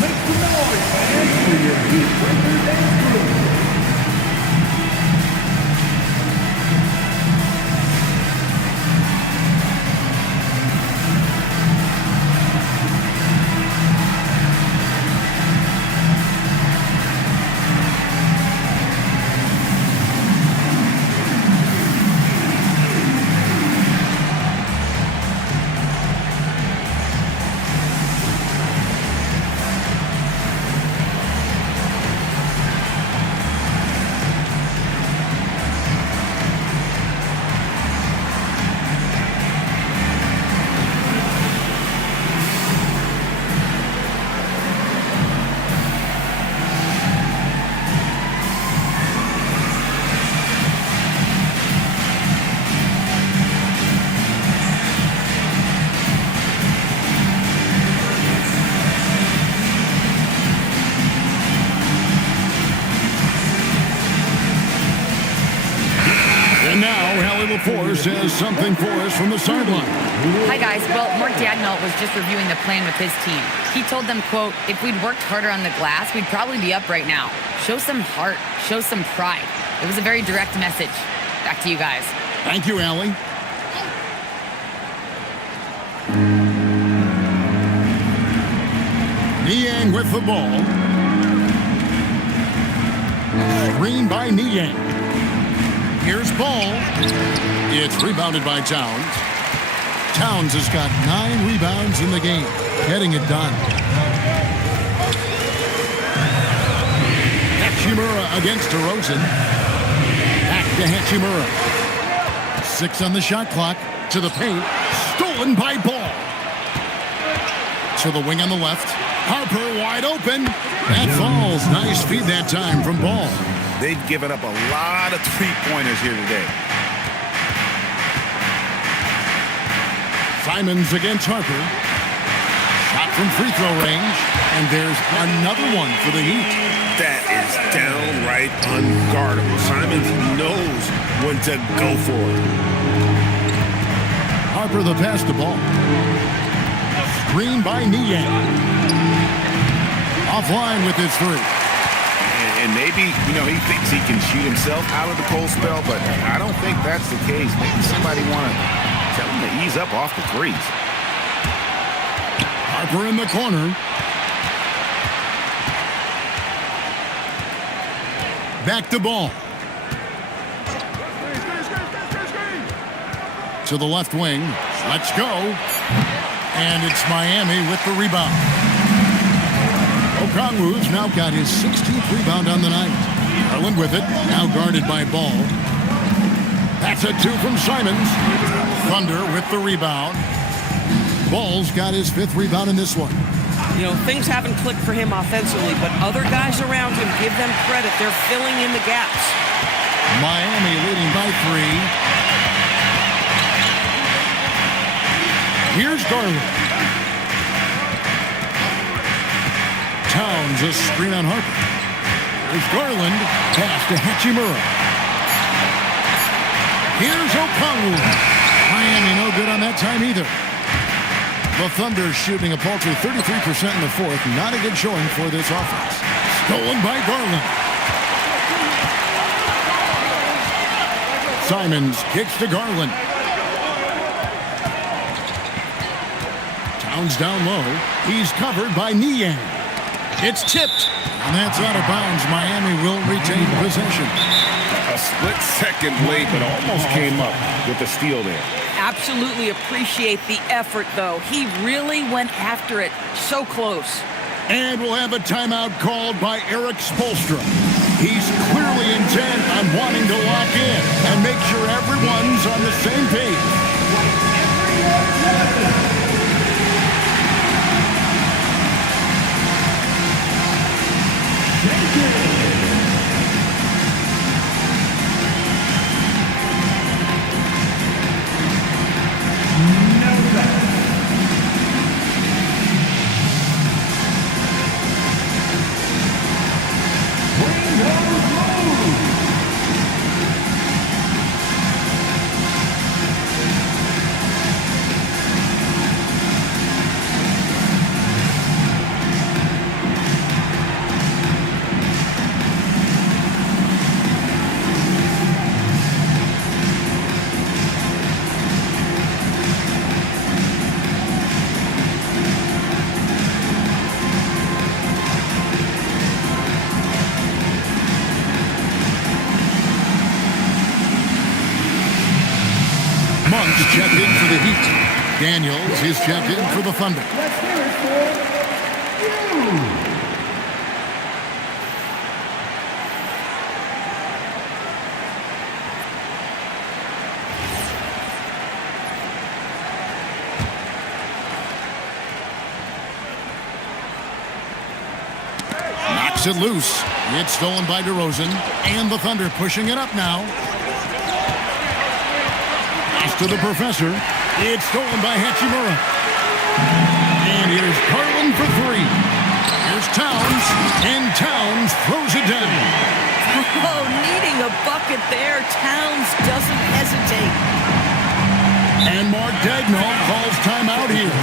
Make some noise, fans, for your Heat Breakers and crew. Force has something for us from the sideline. Hi, guys. Well, Mark Daigneault was just reviewing the plan with his team. He told them, quote, if we'd worked harder on the glass, we'd probably be up right now. Show some heart. Show some pride. It was a very direct message. Back to you guys. Thank you, Allie. Niang with the ball. Screen by Niang. Here's Ball. It's rebounded by Towns. Towns has got 9 rebounds in the game, getting it done. Hachimura against DeRozan. Back to Hachimura. 6 on the shot clock. To the paint. Stolen by Ball. To the wing on the left. Harper wide wide open. That falls. Nice feed that time from Ball. They've given up a lot of three-pointers here today. Simons against Harper. Shot from free throw range. And there's another one for the Heat. That is downright unguardable. Simons knows when to go for it. Harper the pass the ball. Screen by Niang. Offline with his three. And maybe, he thinks he can shoot himself out of the cold spell, but I don't think that's the case. Maybe somebody want to tell him to ease up off the threes. Harper in the corner. Back to Ball. To the left wing. Let's go. And it's Miami with the rebound. Okongwu's now got his 16th rebound on the night. Garland with it. Now guarded by Ball. That's a two from Simons. Thunder with the rebound. Ball's got his 5th rebound in this one. Things haven't clicked for him offensively, but other guys around him, give them credit. They're filling in the gaps. Miami leading by 3. Here's Garland. Towns a screen on Harper. Here's Garland. Pass to Hachimura. Here's Okongwu. Miami no good on that time either. The Thunder shooting a paltry 33% in the 4th. Not a good showing for this offense. Stolen by Garland. Simons kicks to Garland. Towns down low. He's covered by Niang. It's tipped. And that's out of bounds. Miami will retain possession. A split second late, but almost came up with the steal there. Absolutely appreciate the effort, though. He really went after it. So close. And we'll have a timeout called by Eric Spoelstra. He's clearly intent on wanting to lock in and make sure everyone's on the same page. Monk's checked in for the Heat. Daniels is checked in for the Thunder. Let's hear it for you. Knocks it loose. It's stolen by DeRozan. And the Thunder pushing it up now. Pass to the professor. It's stolen by Hachimura. And here's Garland for 3. Here's Towns. And Towns throws it down. Oh, needing a bucket there. Towns doesn't hesitate. And Mark Daigneault calls timeout here.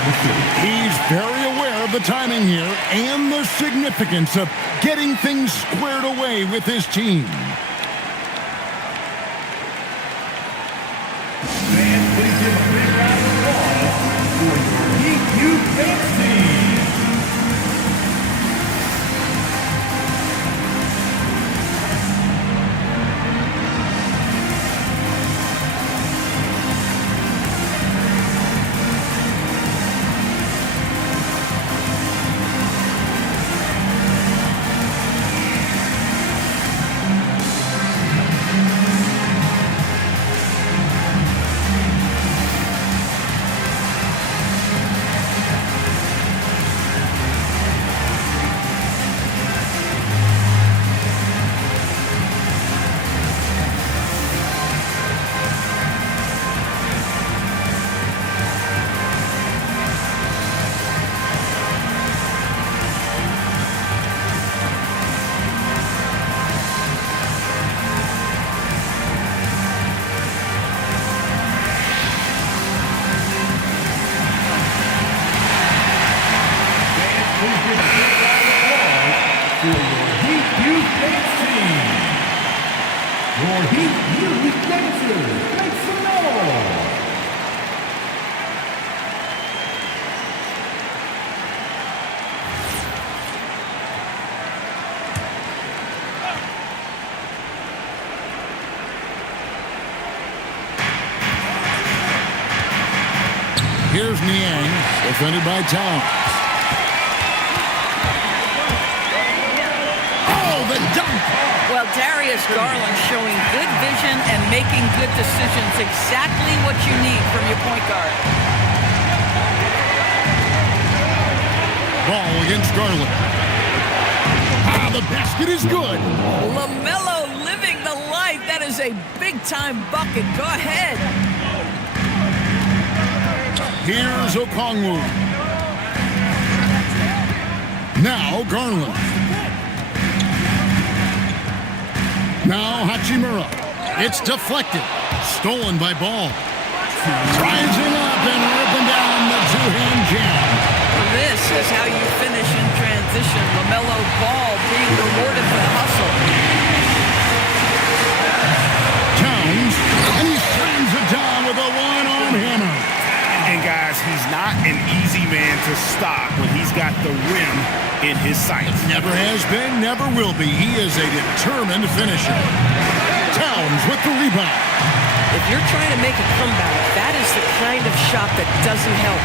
He's very aware of the timing here and the significance of getting things squared away with his team. Fans, please give a big round of applause for your Heat UFC. Here's Niang, defended by Towns. Oh, the dunk! Well, Darius Garland showing good vision and making good decisions. Exactly what you need from your point guard. Ball against Garland. Ah, the basket is good. LaMelo living the life. That is a big-time bucket. Go ahead. Here's Okongwu. Now Garland. Now Hachimura. It's deflected. Stolen by Ball. Rising up and ripping down the two-hand jam. This is how you finish in transition. LaMelo Ball being rewarded for the hustle. Towns, and he slams it down with a one-arm hammer. And guys, he's not an easy man to stop when he's got the rim in his sights. Never has been, never will be. He is a determined finisher. Towns with the rebound. If you're trying to make a comeback, that is the kind of shot that doesn't help.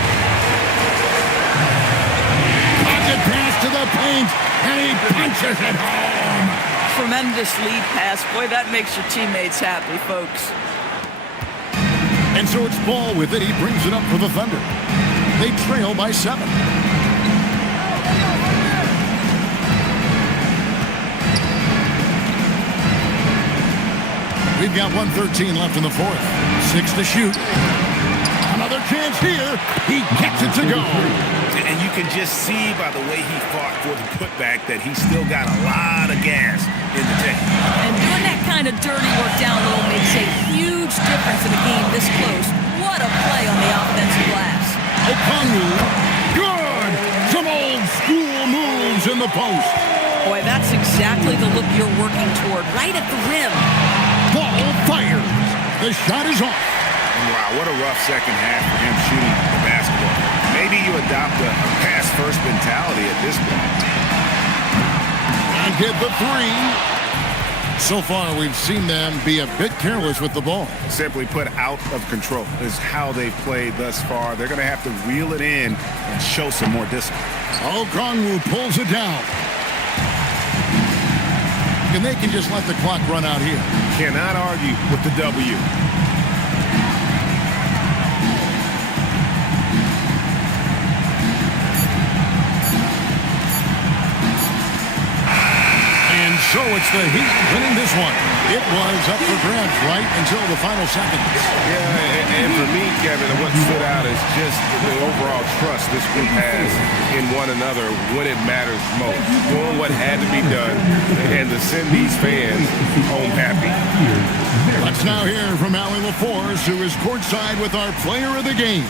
Pocket pass to the paint, and he punches it home. Tremendous lead pass. Boy, that makes your teammates happy, folks. And so it's Ball with it. He brings it up for the Thunder. They trail by 7. We've got 1:13 left in the fourth. 6 to shoot. Another chance here. He gets it to go. And you can just see by the way he fought for the putback that he's still got a lot of gas in the tank. And doing that kind of dirty work down low makes a huge difference in a game this close. What a play on the offensive glass. Okongwu, good! Some old school moves in the post. Boy, that's exactly the look you're working toward, right at the rim. Ball fires. The shot is off. Wow, what a rough second half for him shooting the basketball. Maybe you adopt a pass-first mentality at this point. And get the 3. So far, we've seen them be a bit careless with the ball. Simply put, out of control is how they've played thus far. They're going to have to reel it in and show some more discipline. Okongwu pulls it down. And they can just let the clock run out here. Cannot argue with the W. And so it's the Heat winning this one. It was up for grabs right until the final seconds. Yeah, and for me, Kevin, what stood out is just the overall trust this group has in one another when it matters most. Doing what had to be done and to send these fans home happy. Let's now hear from Allie LaForce, who is courtside with our player of the game.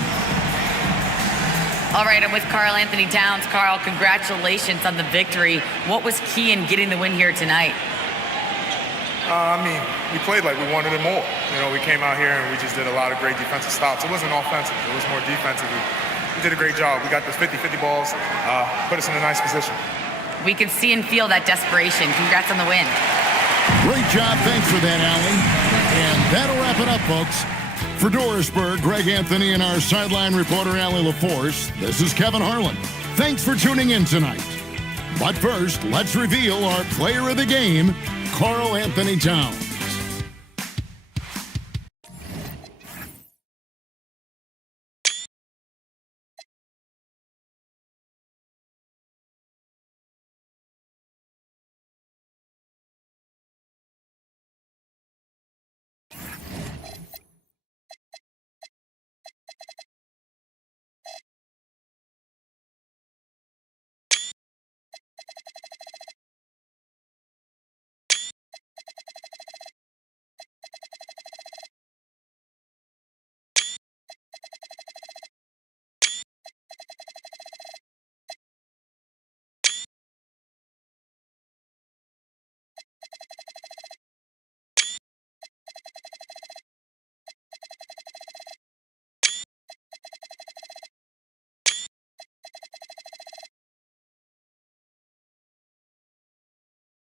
All right, I'm with Karl Anthony Towns. Karl, congratulations on the victory. What was key in getting the win here tonight? We played like we wanted it more. You know, we came out here and we just did a lot of great defensive stops. It wasn't offensive. It was more defensive. We did a great job. We got the 50-50 balls, put us in a nice position. We could see and feel that desperation. Congrats on the win. Great job. Thanks for that, Allie. And that'll wrap it up, folks. For Dorisburg, Greg Anthony, and our sideline reporter, Allie LaForce, this is Kevin Harlan. Thanks for tuning in tonight. But first, let's reveal our player of the game, Karl Anthony Towns.